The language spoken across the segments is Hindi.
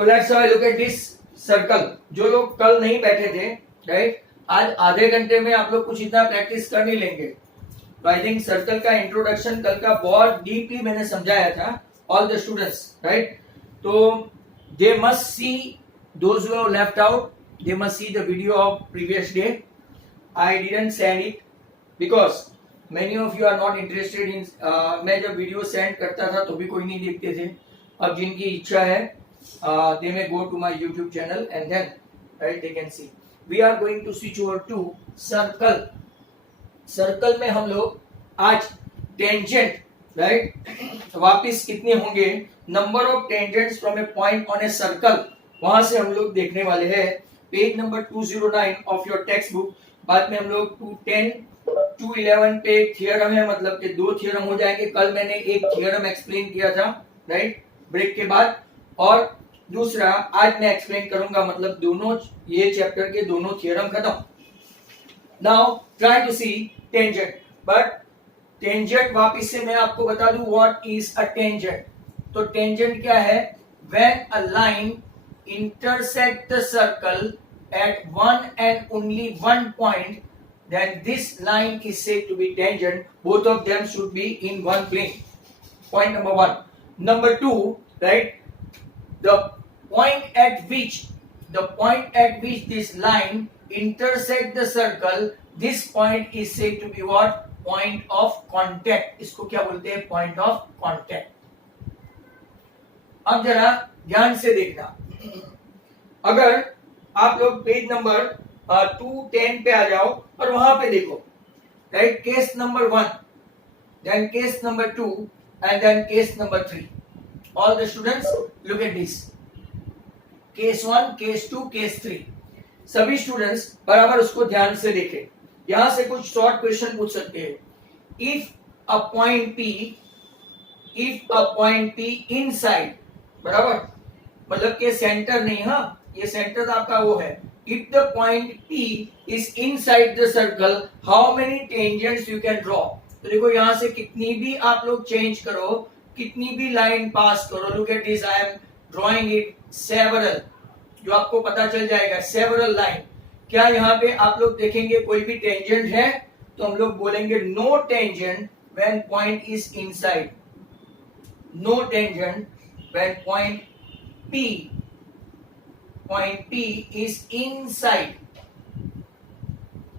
तो let's have a look at this circle. जो लोग कल नहीं बैठे थे, राइट, आज आधे घंटे में आप लोग कुछ इतना प्रैक्टिस कर नहीं लेंगे। तो आई थिंक सर्कल का इंट्रोडक्शन कल का बहुत डीपली मैंने समझाया था ऑल द स्टूडेंट्स, राइट। तो they must see, those who have left out, they must see the video of previous day. I didn't send it because many of you are not interested in मैं जब वीडियो सेंड करता था तो भी कोई नहीं देखते थे। अब जिनकी इच्छा है they may go to my YouTube channel and then right they can see. We are going to switch over to circle. Circle में हम लोग आज टेंजेंट, राइट, वापिस कितने होंगे, number of tangents from a point on a circle, वहां से हम लोग देखने वाले हैं। Page number 209 of your text book. बाद में हम लोग 210 211 पे थियरम है, मतलब कि 2 थियरम हो जाएंगे। कल मैंने एक थियरम एक्सप्लेन किया था, राइट, ब्रेक के बाद, और दूसरा आज मैं एक्सप्लेन करूंगा, मतलब दोनों ये चैप्टर के दोनों थियरम खत्म। Now try to see tangent, but tangent वापिस से मैं आपको बता दूं व्हाट इज अ टेंजेंट। तो टेंजेंट क्या है, when a line intersect the circle at one and only one point, then this line is said to be tangent. Both of them should be in one plane. Point number 1. Number 2, right, the point at which this line intersect the circle, this point is said to be what? Point of contact. इसको क्या बोलते हैं? Point of contact. अब जरा ध्यान से देखना, अगर आप लोग पेज नंबर 210 पे आ जाओ और वहां पे देखो, right, case number 1, then case number 2 and then case number 3। All the students look at this, case 1, case 2, case 3। सभी स्टूडेंट्स बराबर उसको ध्यान से देखें। यहां से कुछ शॉर्ट क्वेश्चन पूछ सकते हैं। If a point P inside, बराबर, मतलब के सेंटर नहीं, हाँ, ये सेंटर आपका वो है। If the point P is inside the circle, how many tangents you can draw. तो देखो यहां से कितनी भी आप लोग चेंज करो, कितनी भी लाइन पास करो, look at this, I am drawing it several, जो आपको पता चल जाएगा सेवरल लाइन। क्या यहाँ पे आप लोग देखेंगे कोई भी टेंजेंट है? तो हम लोग बोलेंगे no tangent when point is inside, no tangent when point P is inside.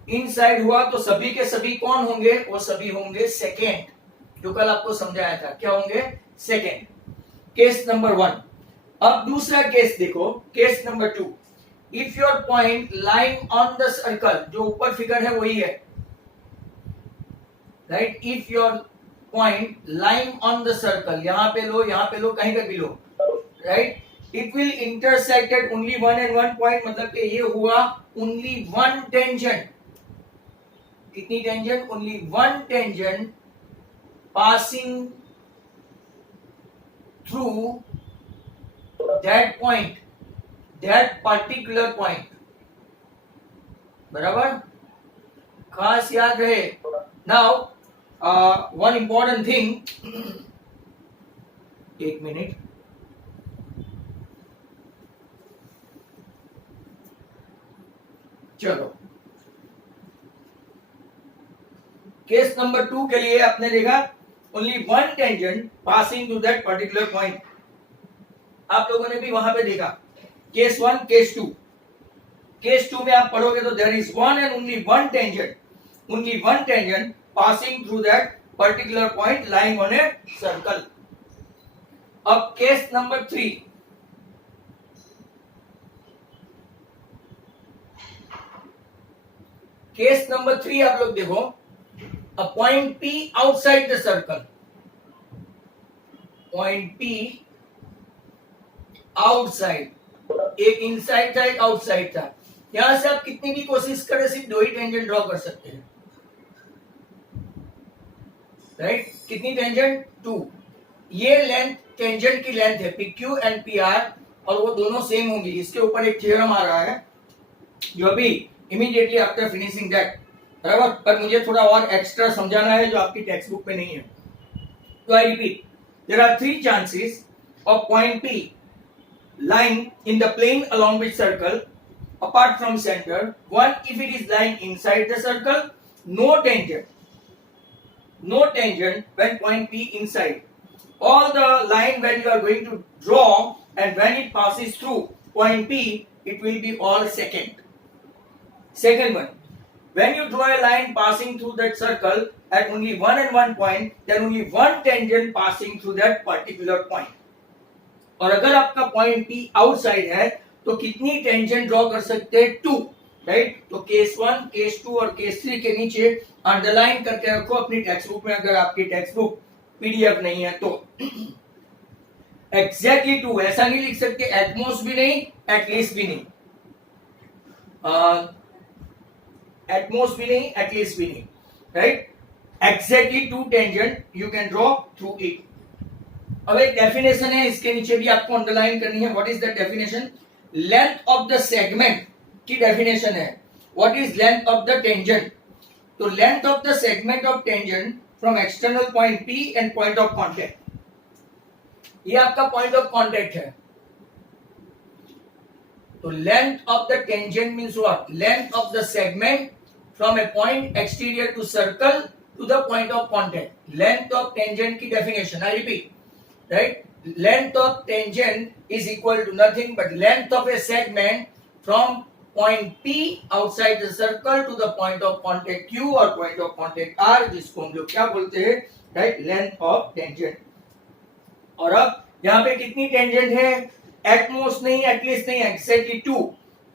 Inside हुआ तो सभी के सभी कौन होंगे? वो सभी होंगे सेकेंड, जो कल आपको समझाया था। क्या होंगे? सेकेंड। Case number 1। अब दूसरा केस देखो, case number 2। If your point lying on the circle, जो ऊपर फिगर है वही है, right, if your point lying on the circle, यहां पे लो, यहां पे लो, कहीं पे भी लो, right, it will intersect at only one and one point, मतलब कि ये हुआ only one tangent। कितनी tangent? only one tangent passing through that point, that particular point, बराबर, खास याद रहे। now one important thing, एक मिनट, चलो, केस नंबर 2 के लिए आपने देखा only one tangent passing to that particular point. आप लोगों ने भी वहां पे देखा केस 1, केस 2। केस 2 में आप पढ़ोगे तो there is one and only one tangent passing through that particular point lying on a circle. अब केस नंबर 3, केस नंबर 3 आप लोग देखो, a point P outside the circle, point P outside, एक इनसाइड था, एक आउटसाइड था। यहां से आप कितनी भी कोशिश करें सिर्फ 2 ही टेंजेंट ड्रॉ कर सकते हैं, राइट, कितनी टेंजेंट? 2। ये लेंथ टेंजेंट की लेंथ है PQ एंड PR, और वो दोनों सेम होंगी। इसके ऊपर एक थ्योरम आ रहा है जो अभी इमीडिएटली आफ्टर फिनिशिंग दैट, बराबर, पर मुझे थोड़ा और एक्स्ट्रा समझाना है जो आपकी टेक्स्ट बुक में नहीं है। तो I repeat, there are 3 chances of point P lying in the plane along with circle apart from center. One, if it is lying inside the circle, no tangent when point P inside. All the line when you are going to draw and when it passes through point P, it will be all secant. Second one, when you draw a line passing through that circle at only one and one point, then only one tangent passing through that particular point. और अगर आपका पॉइंट P आउटसाइड है तो कितनी टेंजेंट ड्रॉ कर सकते हैं? 2, राइट? तो केस 1, केस 2 और केस 3 के नीचे अंडरलाइन करके रखो अपनी टेक्स्ट बुक में, अगर आपकी टेक्स्ट बुक पीडीएफ नहीं है तो। एग्जैक्टली 2 ऐसा नहीं लिख सकते, एटमोस्ट भी नहीं, एटलीस्ट भी नहीं, एटमोस्ट भी नहीं, एटलीस्ट भी नहीं, right? Exactly 2 tangent you can draw through it. अब एक डेफिनेशन है, इसके नीचे भी आपको अंडरलाइन करनी है। What is the definition? Length of the segment की डेफिनेशन है। What is length of the tangent? तो length of the segment of tangent from external point P and point of contact, ये आपका पॉइंट ऑफ कांटेक्ट है। तो length of the tangent means what? Length of the segment from a point exterior to circle to the point of contact. Length of tangent की definition, I repeat, right? Length of tangent is equal to nothing but length of a segment from point P outside the circle to the point of contact Q or point of contact R, जिसको हम लोग क्या बोलते हैं? right? Length of tangent। और अब यहाँ पे कितनी टेंजेंट है? एटमोस्ट नहीं, एटलीस्ट नहीं, एक्जैक्टली 2।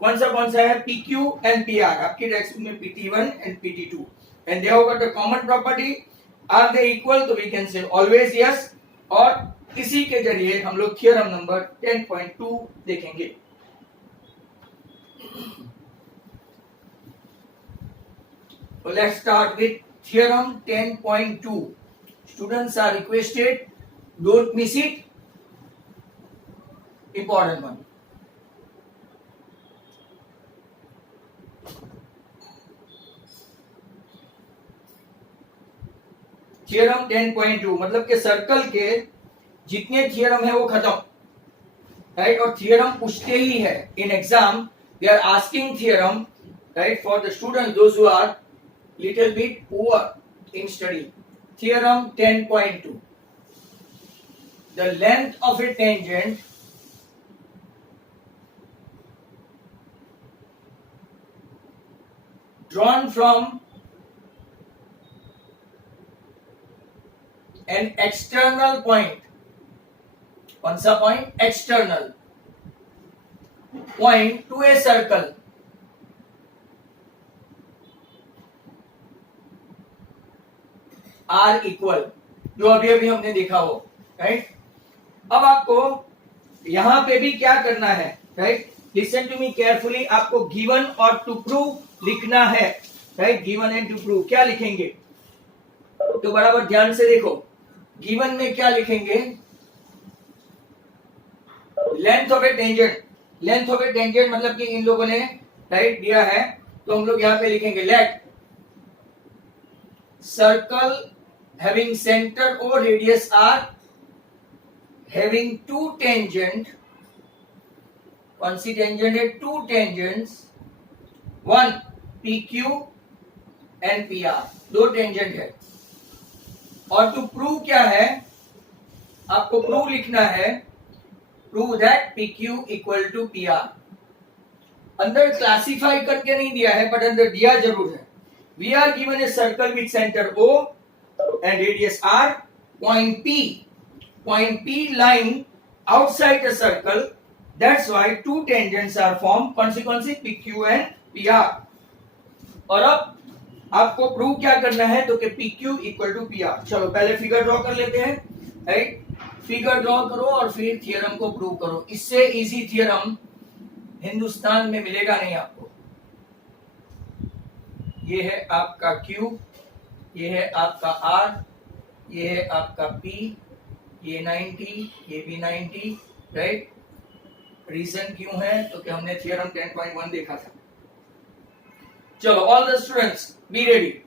कौन सा है? PQ and PR। आपकी टेक्स्ट बुक में PT1 and PT2 and they have got the common property। Are they equal? तो we can say always yes। और इसी के जरिए हम लोग थ्योरम नंबर 10.2 देखेंगे। Let's start with theorem 10.2। Students are requested, don't miss it, important one। Theorem 10.2 मतलब कि सर्कल के जितने थियरम है वो खत्म, राइट? और थियरम पूछते ही है in exam, they are asking theorem, right, for the student those who are little bit poor in study. Theorem 10.2, the length of a tangent drawn from an external point। कौन सा point? External point to a circle are equal, जो अभी हमने देखा हो, राइट? अब आपको यहां पे भी क्या करना है, right? Listen to me carefully. आपको गिवन और टू प्रूव लिखना है, राइट? गिवन एंड टू प्रूव क्या लिखेंगे तो बराबर ध्यान से देखो। गिवन में क्या लिखेंगे? Length of a tangent. Length of a tangent मतलब कि इन लोगों ने राइट दिया है, तो हम लोग यहां पे लिखेंगे लेट सर्कल हैविंग सेंटर और रेडियस आर हैविंग 2 टेंजेंट। कौन सी टेंजेंट है? 2 tangents, 1 PQ and PR, 2 tangent है। और टू प्रूव क्या है? आपको प्रूव लिखना है, prove that PQ equal to PR। अंदर क्लासिफाई करके नहीं दिया है, बट अंदर दिया जरूर है। We are given a circle with centre O and radius R, point P lying outside the circle, that's why 2 tangents are formed, consequently PQ and PR। और अब आपको प्रूव क्या करना है तो कि PQ इक्वल टू PR। चलो पहले फिगर ड्रॉ कर लेते हैं, राइट? फिगर ड्रॉ करो और फिर थियरम को प्रूव करो। इससे इजी थियरम हिंदुस्तान में मिलेगा नहीं आपको। ये है आपका Q, ये है आपका R, ये है आपका P, ये 90, ये भी 90, राइट? रीजन क्यों है तो कि हमने थियरम 10.1 देखा था। चलो all the students be ready।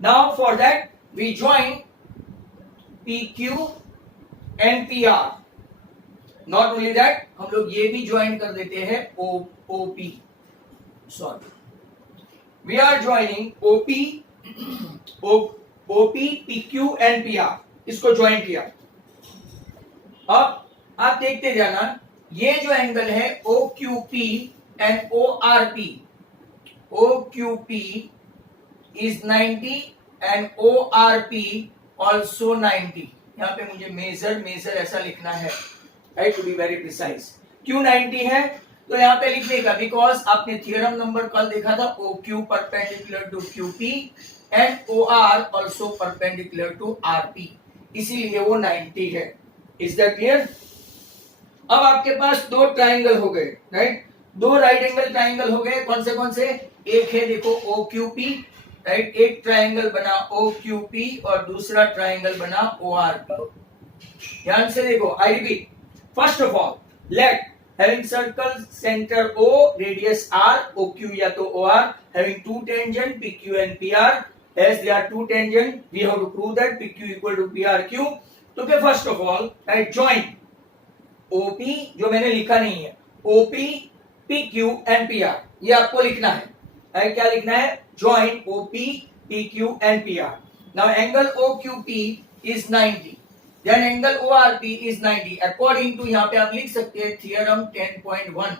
now for that we join PQ and PR। Not only that, हम लोग ये भी ज्वाइन कर देते हैं OP, sorry, we are joining OP, OP, PQ and PR, इसको ज्वाइन किया। अब आप देखते जाना, ये जो एंगल है OQP and ORP, OQP is 90 and ORP also 90। यहाँ पे मुझे मेजर ऐसा लिखना है, right, to be very precise. क्यों 90 है? तो यहाँ पे लिखने का, बिकॉज आपने थियरम नंबर कल देखा था, OQ perpendicular to QP and OR also perpendicular to RP, इसीलिए वो 90 है। Is that clear? अब आपके पास दो ट्राइंगल हो गए, राइट, दो राइट एंगल ट्राइंगल हो गए। कौन से? एक है देखो OQP, राइट, एक ट्राइंगल बना OQP और दूसरा ट्राइंगल बना ORP। ध्यान से देखो, I repeat, first of all let having circle center O, radius R, OQ या तो OR, having two tangent PQ and PR, as they are two tangent, we have to prove that PQ equal to PRQ। तो क्या, first of all right, join OP, जो मैंने लिखा नहीं है, OP, PQ and PR, ये आपको लिखना है, राइट, क्या लिखना है? join OP, PQ and PR। now angle OQP is 90, then angle ORP is 90 according to, यहाँ पे आप लिख सकते हैं थियरम 10.1।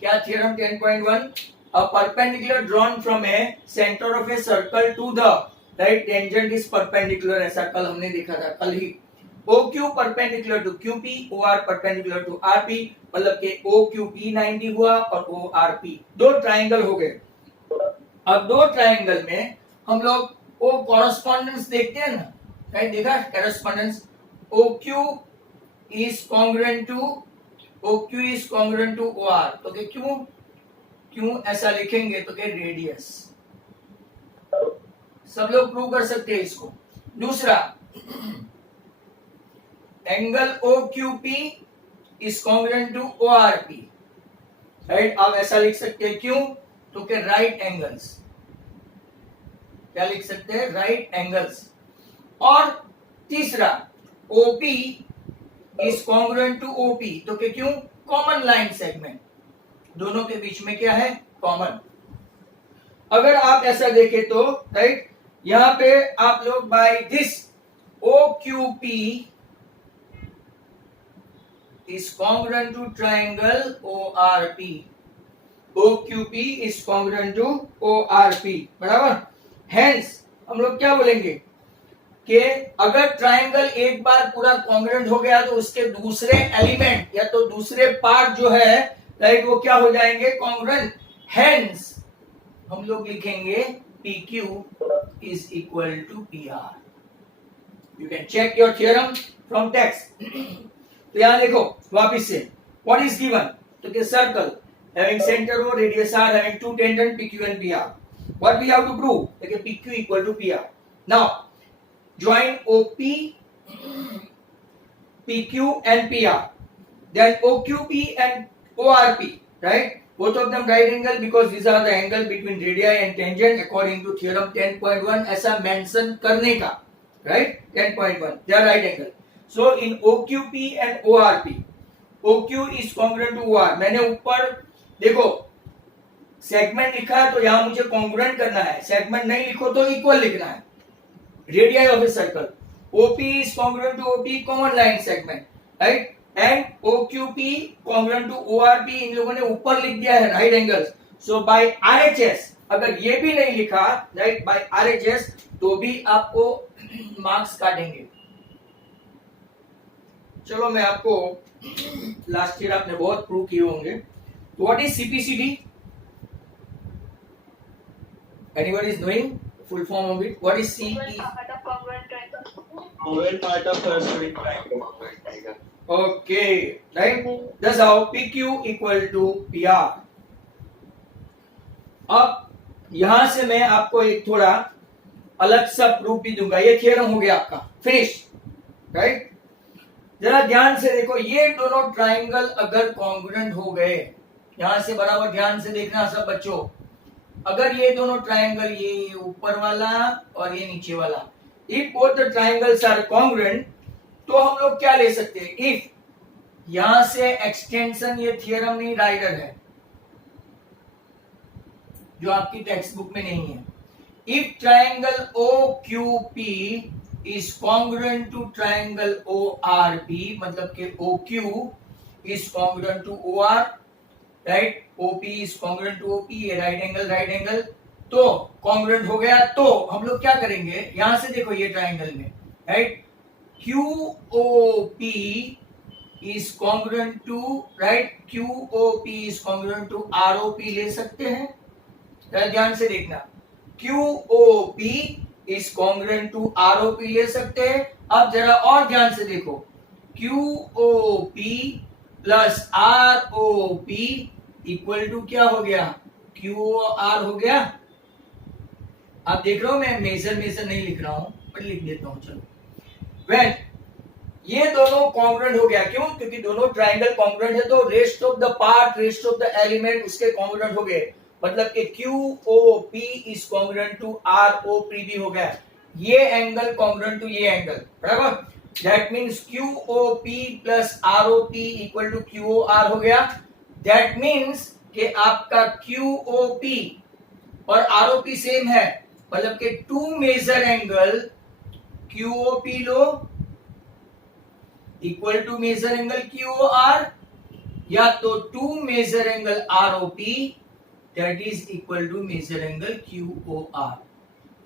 क्या theorem 10.1? A perpendicular drawn from a center of a circle to the right tangent is perpendicular, ऐसा कल हमने देखा था, कल ही। OQ perpendicular to QP, OR perpendicular to RP, मतलब के OQP 90 हुआ और ORP, दो ट्राइंगल हो गए। अब दो ट्राइंगल में हम लोग वो कॉरेस्पॉन्डेंस देखते हैं ना, राइट, देखा correspondence, OQ is congruent to OR, तो कि क्यों ऐसा लिखेंगे? तो कि रेडियस, सब लोग प्रूव कर सकते हैं इसको। दूसरा, angle OQP is congruent to ORP, right, आप ऐसा लिख सकते हैं, क्यों? तो कि राइट एंगल्स, क्या लिख सकते हैं? Right angles. और तीसरा, OP is congruent to OP, तो कि क्यों? कॉमन लाइन सेगमेंट, दोनों के बीच में क्या है? कॉमन। अगर आप ऐसा देखें तो राइट, यहां पे आप लोग by this OQP is congruent to triangle ORP, OQP is congruent to ORP, बराबर। हेंस हम लोग क्या बोलेंगे कि अगर ट्राइंगल एक बार पूरा कॉन्ग्रुएंट हो गया तो उसके दूसरे एलिमेंट या तो दूसरे पार्ट जो है, राइट, वो क्या हो जाएंगे? कॉन्ग्रुएंट। हेंस हम लोग लिखेंगे PQ is equal to PR। You can check your theorem from text। तो यहां देखो वापिस से, what is given? तो कि circle having center O, radius R, having two tangent PQ and PR। What we have to prove? कि PQ equal to PR। Now join OP, PQ and PR, then OQP and ORP, right? Both of them right angle because these are the angle between radii and tangent according to theorem 10.1, ऐसा mention करने का, right? 10.1, they are right angle। So in OQP and ORP, OQ is congruent to OR। मैंने ऊपर देखो सेगमेंट लिखा है तो यहां मुझे कॉन्ग्रुएंट करना है, सेगमेंट नहीं लिखो तो इक्वल लिखना है। Radius of a circle, OP is congruent to OP, common line segment, right, and OQP congruent to ORP, इन लोगों ने ऊपर लिख दिया है राइट एंगल्स। सो बाय RHS, अगर ये भी नहीं लिखा राइट बाय RHS तो भी आपको मार्क्स काटेंगे। चलो मैं आपको, लास्ट ईयर आपने बहुत प्रूव किए होंगे। What is CPCD? Anybody is knowing full form of it? What is CP? Congruent part of corresponding triangle. Okay, right? That's how PQ equal to PR। अब यहां से मैं आपको एक थोड़ा अलग सा प्रूफ भी दूंगा। ये थियरम हो गया आपका फिनिश, राइट? जरा ध्यान से देखो, ये दोनों ट्राइंगल अगर कॉन्ग्रुएंट हो गए, यहां से बराबर ध्यान से देखना सब बच्चों, अगर ये दोनों ट्राइंगल, ये ऊपर वाला और ये नीचे वाला, if both the triangles are congruent, तो हम लोग क्या ले सकते हैं? इफ यहां से एक्सटेंशन, ये थियरम नहीं, राइडर है जो आपकी टेक्स्ट बुक में नहीं है। If triangle O Q P is congruent to triangle O R P, मतलब कि O Q is congruent to O R, right, OP is congruent to OP, ये राइट एंगल, तो कॉन्ग्रुएंट हो गया। तो हम लोग क्या करेंगे, यहां से देखो ये ट्राइंगल में, right, QOP is congruent to, right, QOP is congruent to ROP ले सकते हैं। जरा ध्यान से देखना, QOP is congruent to ROP ले सकते हैं। अब जरा और ध्यान से देखो, QOP plus ROP equal to क्या हो गया, QOR हो गया। आप देख रहे हो मैं मेजर नहीं लिख रहा हूं, पर लिख देता हूं, चलो। When ये दोनों कॉन्ग्रुएंट हो गया, क्यों, क्योंकि दोनों ट्राइंगल कॉन्ग्रुएंट है, तो rest of the part, rest of the element उसके कॉन्ग्रुएंट हो गए, मतलब कि QOP is congruent to ROP भी हो गया, ये एंगल कॉन्ग्रुएंट टू ये एंगल, बराबर। That means QOP plus ROP equal to QOR हो गया। दैट मींस कि आपका QOP और ROP सेम है, मतलब कि टू मेजर एंगल QOP लो equal to measure angle QOR, या तो two measure angle ROP that is equal to measure angle QOR।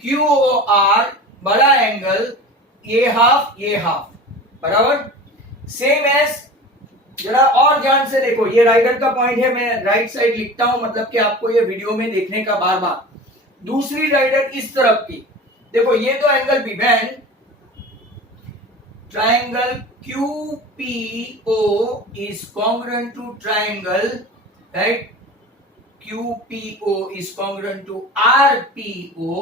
QOR बड़ा एंगल, ये हाफ बराबर, सेम एज, जरा और ध्यान से देखो, ये राइडर का पॉइंट है, मैं राइट साइड लिखता हूं, मतलब कि आपको ये वीडियो में देखने का बार बार। दूसरी राइडर इस तरफ की, देखो ये तो एंगल भी, when triangle QPO is congruent to triangle, right, QPO is congruent to RPO,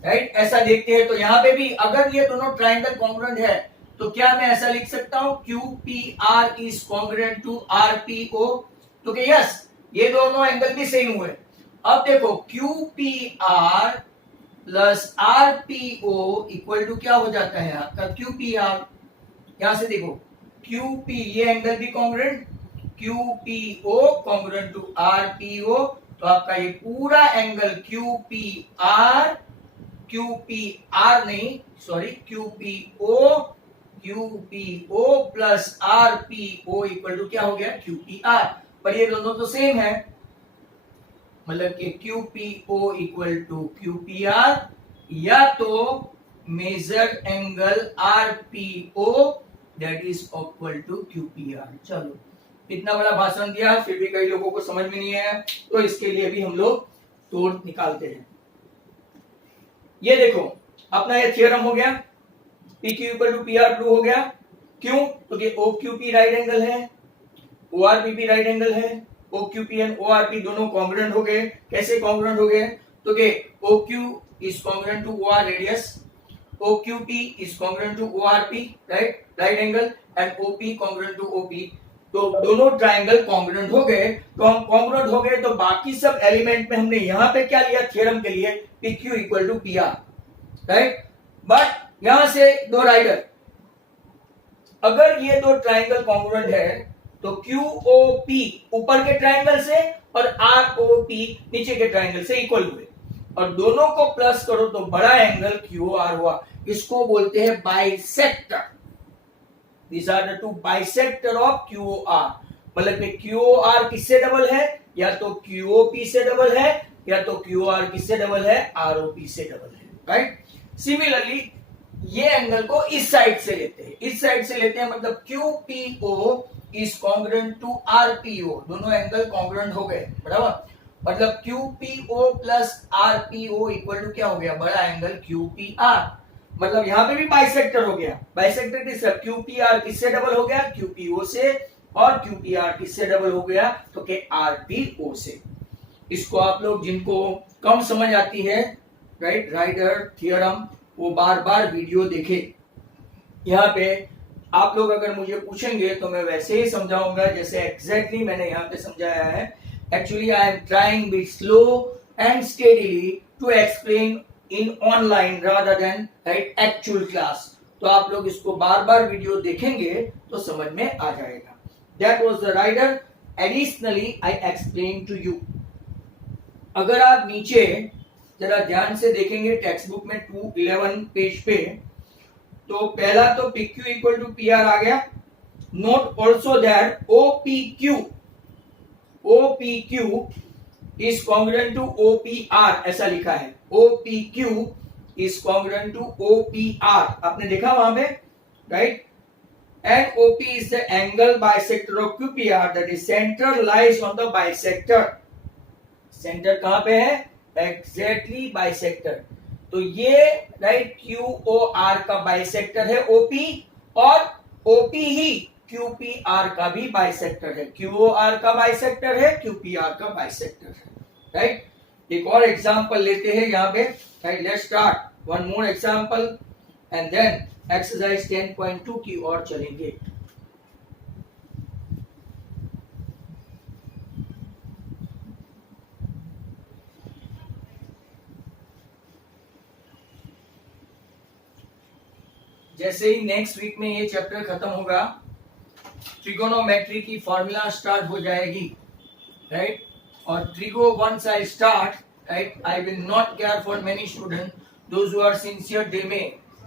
right, ऐसा देखते हैं। तो यहां पे भी अगर ये दोनों ट्राइंगल कॉन्ग्रुएंट है तो क्या मैं ऐसा लिख सकता हूं, QPR is congruent to RPO, तो कि यस, ये दोनों एंगल भी सेम हुए। अब देखो QPR plus RPO equal to क्या हो जाता है आपका QPR, यहां से देखो QP, ये एंगल भी congruent, QPO congruent to RPO, तो आपका ये पूरा angle QPO plus RPO equal to क्या हो गया, QPR, पर ये दोनों तो सेम है, मतलब कि QPO इक्वल टू QPR, या तो measure angle RPO that is equal to QPR। चलो, इतना बड़ा भाषण दिया, फिर भी कई लोगों को समझ में नहीं आया, तो इसके लिए भी हम लोग तोड़ निकालते हैं। ये देखो अपना ये थियरम हो गया, PQ equal to PR prove हो गया। क्यों, क्योंकि OQP राइट एंगल है, ORPP राइट एंगल है, OQP एंड ORP दोनों कॉन्ग्रुएंट हो गए। कैसे कॉन्ग्रुएंट हो गए, तो कि OQ is congruent to OR radius, OQP is congruent to ORP, right angle, and OP congruent to OP, तो दोनों ट्राइंगल कॉन्ग्रुएंट हो गए। तो हम कॉन्ग्रुएंट हो गए, तो बाकी सब एलिमेंट में हमने यहां पे क्या लिया थ्योरम के लिए, PQ equal to PR, right. But यहां से दो राइडर, अगर ये दो ट्राइंगल कॉन्ग्रुएंट है तो QOP ऊपर के ट्राइंगल से और ROP नीचे के ट्राइंगल से इक्वल हुए, और दोनों को प्लस करो तो बड़ा एंगल QOR हुआ। इसको बोलते हैं bisector. These are the two bisector of QOR, मतलब कि QOR किससे डबल है, या तो QOP से डबल है, या तो QOR किससे डबल है, ROP से डबल है, राइट। सिमिलरली ये एंगल को इस साइड से लेते हैं, इस साइड से लेते हैं, मतलब QPO is congruent to RPO, दोनों एंगल कॉन्ग्रुएंट हो गए, बराबर। मतलब QPO plus RPO equal to क्या हो गया, बड़ा एंगल QPR, मतलब यहां पे भी बाइसेक्टर हो गया। बाइसेक्टर किससे, QPR किससे डबल हो गया, QPO से, और QPR किससे डबल हो गया, तो कि RPO से। इसको आप लोग जिनको कम समझ आती है, राइट, राइडर थ्योरम, वो बार बार वीडियो देखे। यहाँ पे आप लोग अगर मुझे पूछेंगे तो मैं वैसे ही समझाऊंगा जैसे एग्जैक्टली मैंने यहाँ पे समझाया है। Actually I am trying be slow and steadily to explain in online rather than right actual class. तो आप लोग इसको बार बार वीडियो देखेंगे तो समझ में आ जाएगा. That was the rider. Additionally, I explained to you. अगर आप नीचे जरा ध्यान से देखेंगे टेक्स्ट बुक में 211 पेज पे, तो पहला तो PQ इक्वल टू PR आ गया. Note also that OPQ is congruent to OPR, ऐसा लिखा है. OPQ is congruent to OPR. आपने देखा वहां पे, right? And OP is the angle bisector of QPR, that is center lies on the bisector. Centre कहां पे है? Exactly bisector. तो ये राइट QOR का बाइसेक्टर है OP, और OP ही QPR का भी बाइसेक्टर है. QOR का बाइसेक्टर है, QPR का बाइसेक्टर है, राइट? एक और एग्जांपल लेते हैं यहाँ पे, right? Let's start one more example and then exercise 10.2 की ओर चलेंगे. जैसे ही नेक्स्ट वीक में ये चैप्टर खत्म होगा, ट्रिगोनोमेट्री की फॉर्मूला स्टार्ट हो जाएगी, राइट? और trigo once I start, right, I will not care for many student. Those who are sincere they may,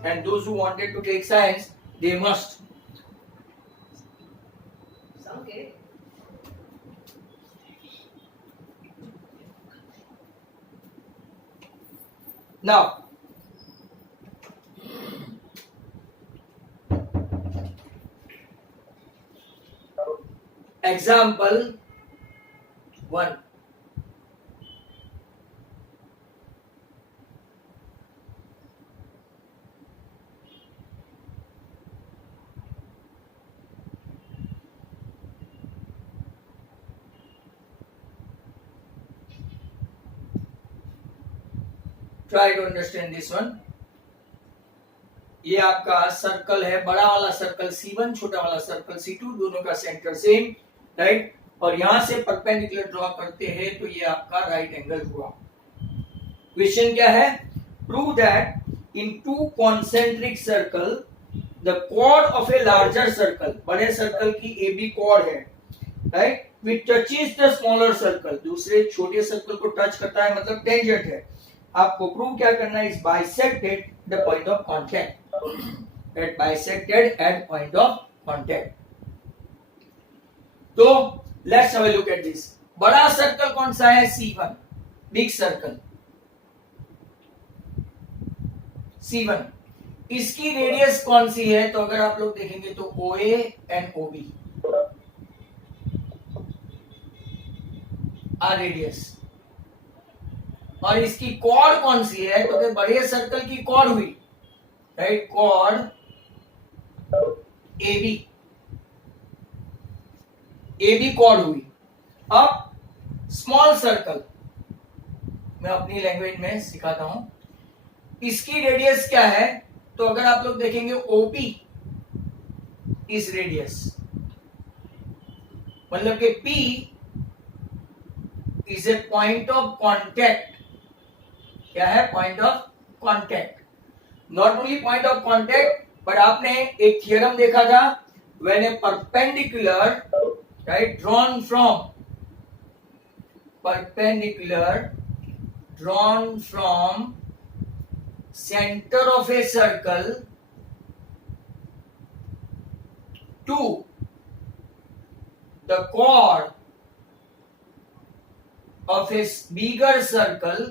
and those who wanted to take science they must. Okay. Now, example 1. Try to understand this one. ये आपका सर्कल है, बड़ा वाला सर्कल C1, छोटा वाला सर्कल C2, दोनों का सेंटर सेम, राइट? और यहां से परपेंडिकुलर ड्रॉ करते हैं तो ये आपका राइट एंगल हुआ. क्वेश्चन क्या है? Prove that in two concentric circle the chord of a larger circle, बड़े सर्कल की AB कॉर्ड है, right, which touches the smaller circle, दूसरे छोटे सर्कल को टच करता है, मतलब टेंजेंट है. आपको प्रूव क्या करना है? Is bisected the point of contact, at bisected at point of contact. तो let's have a look at this. बड़ा सर्कल कौन सा है? C1, big circle C1. इसकी रेडियस कौन सी है? तो अगर आप लोग देखेंगे तो OA and OB are radius. और इसकी कॉर्ड कौन सी है? तो फिर बड़े सर्कल की कॉर्ड हुई, right? Chord AB, AB chord हुई. अब स्मॉल सर्कल, मैं अपनी लैंग्वेज में सिखाता हूं. इसकी रेडियस क्या है? तो अगर आप लोग देखेंगे OP इस रेडियस, मतलब कि P is a point of contact. क्या है? Point of contact. Not only point of contact, but आपने एक थियरम देखा था, when A perpendicular, right, drawn from center of a circle to the chord of a bigger circle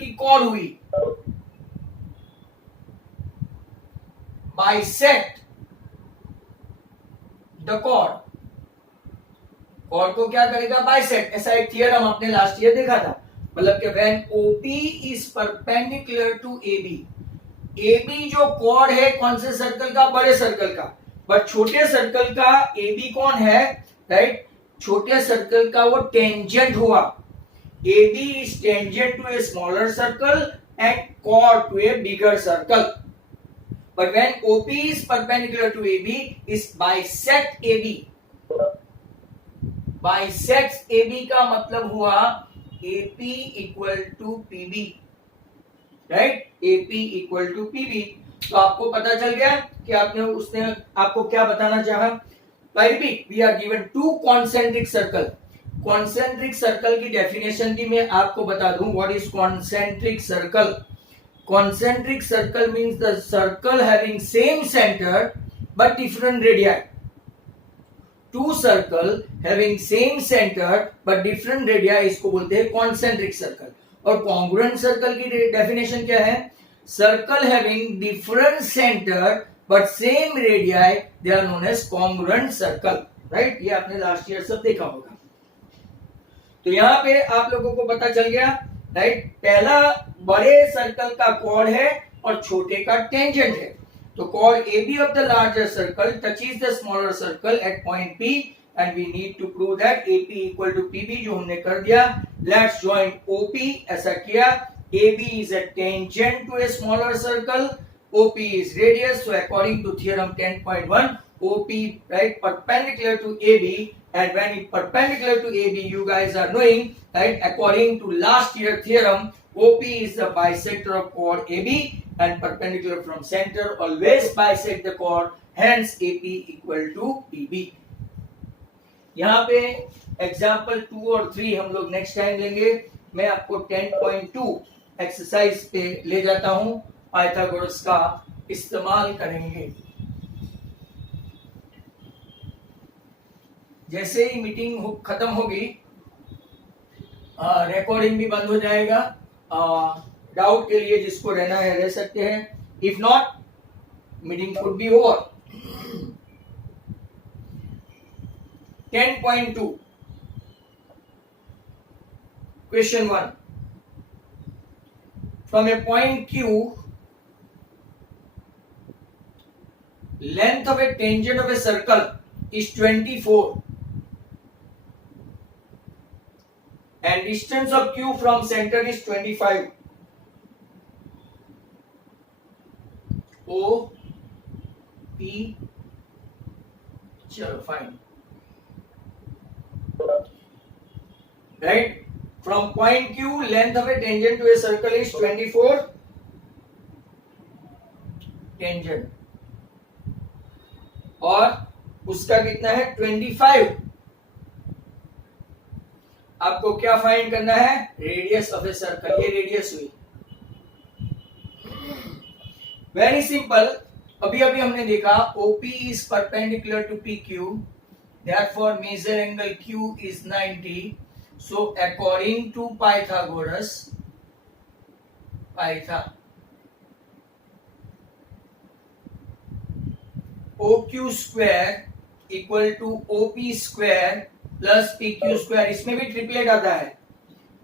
की chord हुई, bisect the chord को क्या करेगा? बाइसेक्ट. ऐसा एक थियरम आपने लास्ट ईयर देखा था. मतलब कि when OP is perpendicular to AB, AB जो कॉर्ड है कौन से सर्कल का? बड़े सर्कल का. बट छोटे सर्कल का AB कौन है? राइट, छोटे सर्कल का वो टेंजेंट हुआ. AB is tangent to a smaller circle and chord to a bigger circle. But when OP is perpendicular to AB, is bisect AB. Bisects AB का मतलब हुआ AP equal to PB, right? AP equal to PB. तो आपको पता चल गया कि उसने आपको क्या बताना चाहा। I repeat, we are given two concentric circle. Concentric circle की डेफिनेशन भी मैं आपको बता दूं। What is concentric circle? Concentric circle means the circle having same center but different radii. Two circle having same center but different radii इसको बोलते हैं concentric circle. और congruent circle की definition क्या है? Circle having different center but same radii, they are known as congruent circle. Right? ये आपने last year सब देखा होगा। तो यहाँ पे आप लोगों को पता चल गया, राइट? पहला बड़े सर्कल का कॉर्ड है और छोटे का टेंजेंट है। तो chord AB of the larger circle touches the smaller circle at point P and we need to prove that AP equal to PB, जो हमने कर दिया। लेट्स जॉइन OP, ऐसा किया। AB is a tangent to a smaller circle, OP is radius, so according to theorem 10.1 OP, right, perpendicular to AB, and when it perpendicular to AB, you guys are knowing, right, according to last year theorem, OP is the bisector of chord AB and perpendicular from center always bisect the chord, hence AP equal to PB. यहाँ पे एग्जाम्पल 2 और 3 हम लोग नेक्स्ट टाइम लेंगे। मैं आपको 10.2 एक्सरसाइज पे ले जाता हूँ, पाइथागोरस का इस्तेमाल करेंगे। जैसे ही मीटिंग खत्म होगी, रिकॉर्डिंग भी बंद हो जाएगा। डाउट के लिए जिसको रहना है रह सकते हैं, if not meeting could be over. 10.2 question 1, from a point Q length of a tangent of a circle is 24 and distance of Q from center is 25. O P, chalo fine, right? From point Q, length of a tangent to a circle is 24 tangent, और उसका कितना है 25। आपको क्या फाइंड करना है? Radius of a circle. ये रेडियस हुई। Very simple. अभी अभी हमने देखा OP is perpendicular to PQ, therefore measure angle Q is 90. So according to Pythagoras, OQ square equal to OP square plus PQ square, इसमें भी ट्रिपलेट आता है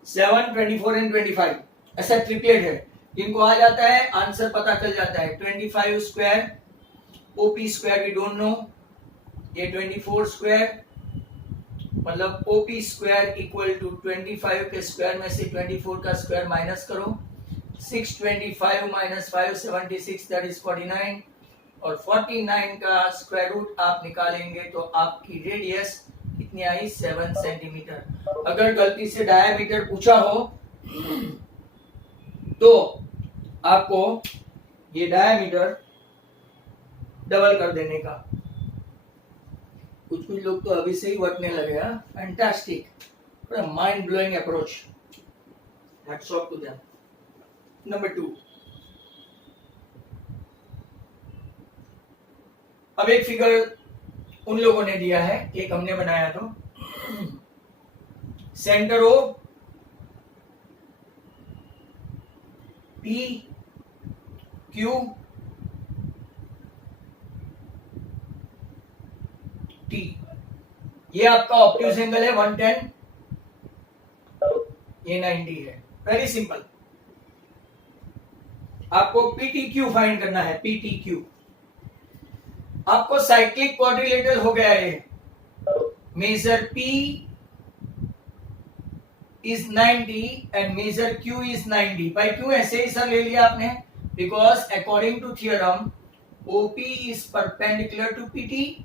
7, 24 एंड 25, ऐसा ट्रिपलेट है। जिनको आ जाता है आंसर पता चल जाता है। 25 square, OP square we don't know, ये 24 स्क्वायर, मतलब OP स्क्वायर इक्वल टू 25 के स्क्वायर में से 24 का स्क्वायर माइनस करो, 625 माइनस 5 76, दैट इज 49, और 49 का स्क्वायर रूट आप निकालेंगे तो आपकी रेडियस कितनी आई? 7 सेंटीमीटर। अगर गलती से डायमीटर पूछा हो तो आपको ये डायमीटर डबल कर देने का। कुछ लोग तो अभी से ही वर्तने लगे। Fantastic, mind blowing approach, hats off to them. Number 2, अब एक फिगर उन लोगों ने दिया है, एक हमने बनाया तो centre O P Q T, ये आपका ऑब्ट्यूज एंगल है 110, ये 90 है। Very simple. आपको PTQ फाइंड करना है। PTQ आपको साइक्लिक क्वाड्रिलेटरल हो गया है। Measure P is 90 and measure Q is 90। भाई क्यों ऐसे ही सर ले लिया आपने? Because according to theorem OP is perpendicular to PT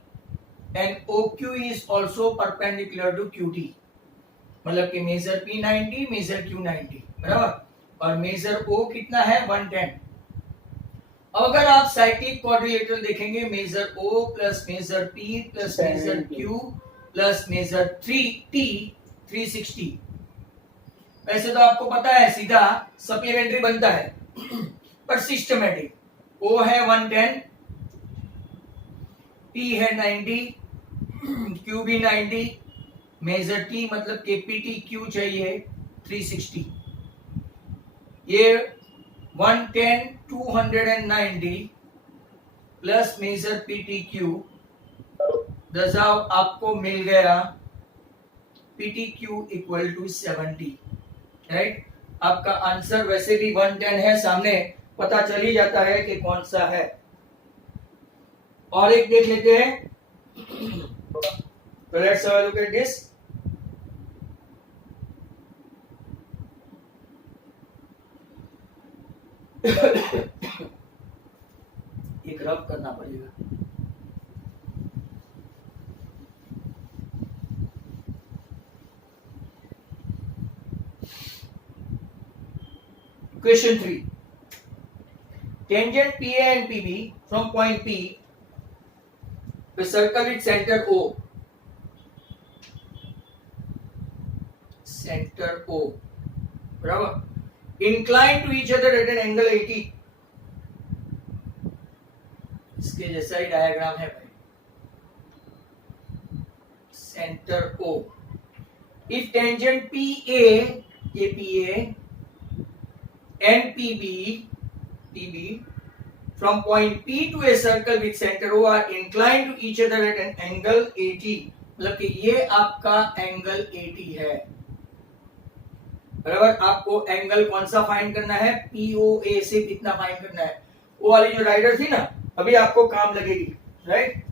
and OQ is also perpendicular to QT। मतलब कि मेजर P 90, मेजर Q 90, बराबर, और मेजर O कितना है? 110। अगर आप साइक्लिक क्वाड्रिलेटरल देखेंगे, measure O plus measure P plus measure Q plus measure 3T 360। वैसे तो आपको पता है सीधा सप्लीमेंट्री बनता है पर सिस्टमेटिक। O है 110, P है 90, Q भी 90, मेजर T मतलब KPT Q चाहिए 360। ये 110 290 प्लस मेजर PTQ दसाव आपको मिल गया PTQ इक्वल टू 70, राइट। आपका आंसर वैसे भी 110 है, सामने पता चल ही जाता है कि कौन सा है। और एक देख लेते हैं, तो let's have a look at this. एक रब करना पड़ेगा। Question 3. Tangent PA and PB from point P with circle with center O. Center O. बराबर। Inclined to each other at an angle 80. इसके जैसा ही डायग्राम है भाई। Center O. If tangent PA, ये PA and PB from point P to a circle with center O are inclined to each other at an angle 80, मतलब कि ये आपका एंगल 80 है, बराबर। आपको एंगल कौन सा फाइंड करना है? POA से कितना फाइंड करना है? वो वाली जो राइडर थी ना, अभी आपको काम लगेगी, right,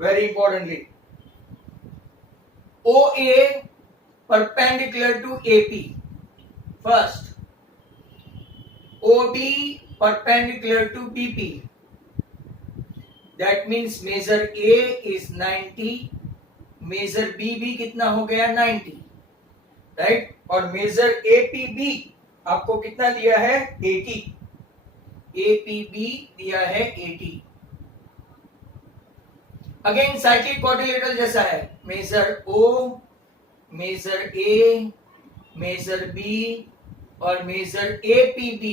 very importantly. OA perpendicular to AP first, OB perpendicular to BP. That means measure A is 90, measure B भी कितना हो गया? 90, राइट। और मेजर APB आपको कितना दिया है? 80। APB दिया है 80। अगेन साइक्लिक क्वाड्रिलेटरल जैसा है, measure O, measure A, measure B और मेजर APB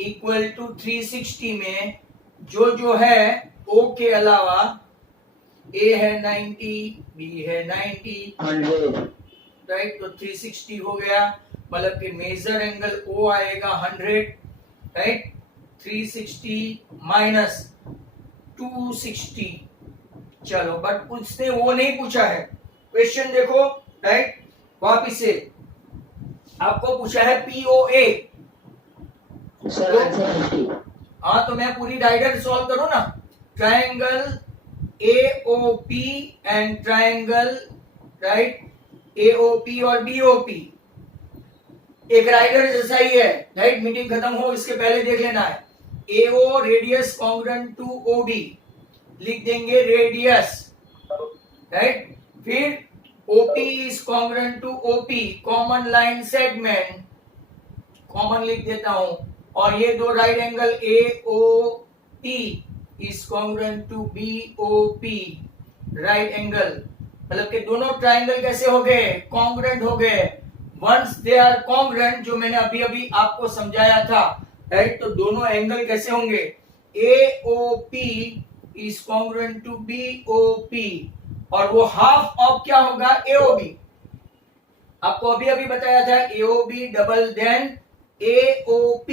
इक्वल टू 360 में जो है O के अलावा A है 90, B है 90, 100, राइट। तो 360 हो गया, मतलब कि मेजर एंगल O आएगा 100, राइट। 360 माइनस 260। चलो, बट उसने वो नहीं पूछा है। क्वेश्चन देखो, राइट, वापिस से आपको पूछा है POA। हाँ, तो मैं पूरी डायग्राम सॉल्व करूं ना। Triangle AOP and triangle, right, AOP और BOP एक राइडर जैसा ही है, राइट। मीटिंग खत्म हो इसके पहले देख लेना है। AO radius congruent to OB, लिख देंगे रेडियस, राइट। फिर OP is congruent to OP, common line segment, common लिख देता हूं। और ये दो right angle AOP is congruent to BOP, right angle, मतलब कि दोनों ट्राइंगल कैसे हो गए? कॉन्ग्रुएंट हो गए। वंस दे आर कॉन्ग्रुएंट, जो मैंने अभी अभी आपको समझाया था, राइट, तो दोनों एंगल कैसे होंगे? AOP is congruent to BOP, और वो हाफ ऑफ क्या होगा? AOB। आपको अभी अभी बताया था AOB डबल देन AOP,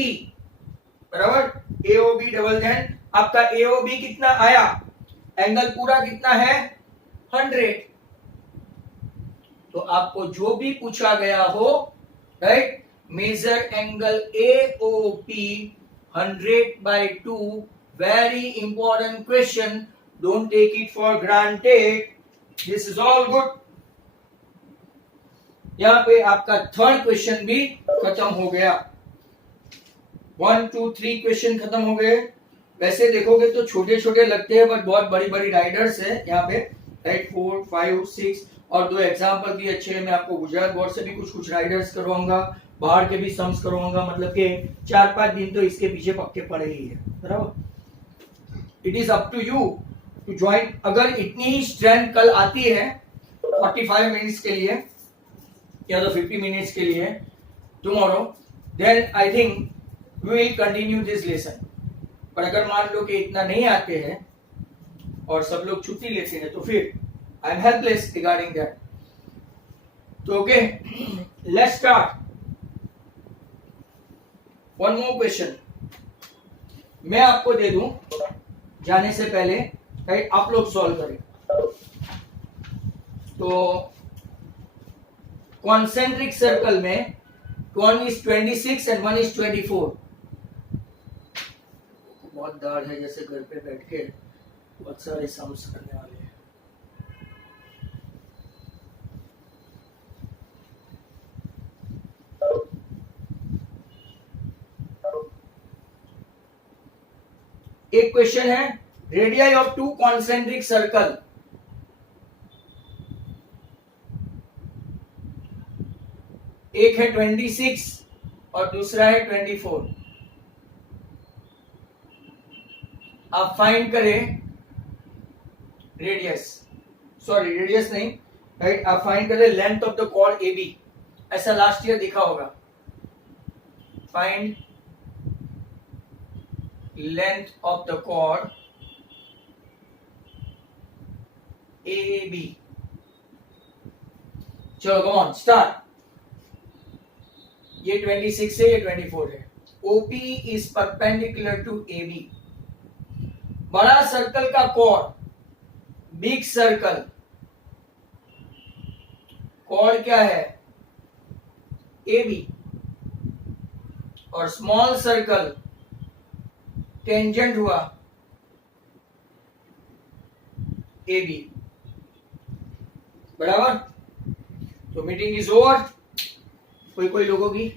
बराबर। AOB डबल देन आपका AOB कितना आया? एंगल पूरा कितना है? 100। तो आपको जो भी पूछा गया हो, right, measure angle AOP 100/2, very important question, don't take it for granted, this is all good. यहां पे आपका थर्ड क्वेश्चन भी खत्म हो गया। 1 2 3 क्वेश्चन खत्म हो गए। वैसे देखोगे तो छोटे छोटे लगते हैं, बट बहुत बड़ी बड़ी राइडर्स है यहाँ पे, राइट। 4 5 6 और दो एग्जाम्पल भी अच्छे हैं। मैं आपको गुजरात बोर्ड से भी कुछ राइडर्स करवाऊंगा, बाहर के भी सम्स करवाऊंगा, मतलब कि 4-5 दिन तो इसके पीछे पक्के पड़े ही है, बराबर। It is up to you to join. अगर इतनी स्ट्रेंथ कल आती है 45 मिनट्स के लिए या तो 50 मिनट्स के लिए tomorrow, then I think we will continue this lesson. पर अगर मान लो कि इतना नहीं आते हैं और सब लोग छुट्टी लेते हैं तो फिर I am helpless regarding that. तो okay, let's start. One more question मैं आपको दे दूं जाने से पहले, राइट, आप लोग सॉल्व करें। तो कॉन्सेंट्रिक सर्कल में 1 is 26 and 1 is 24। बहुत डर है जैसे घर पे बैठ के बहुत सारे सम्स करने वाले हैं। एक क्वेश्चन है, radii of to concentric circle. एक है 26 और दूसरा है 24। आप फाइंड करें रेडियस, सॉरी रेडियस नहीं, राइट, आप फाइंड करें length of the chord A B. ऐसा लास्ट ईयर दिखा होगा, find length of the chord AB। चलो go on, start। ये 26 है, ये 24 है। OP is perpendicular to AB। बड़ा सर्कल का कॉर्ड, बिग सर्कल कॉर्ड क्या है AB, और स्मॉल सर्कल टेंजेंट हुआ AB, बराबर। तो मीटिंग इज ओवर। कोई लोगों की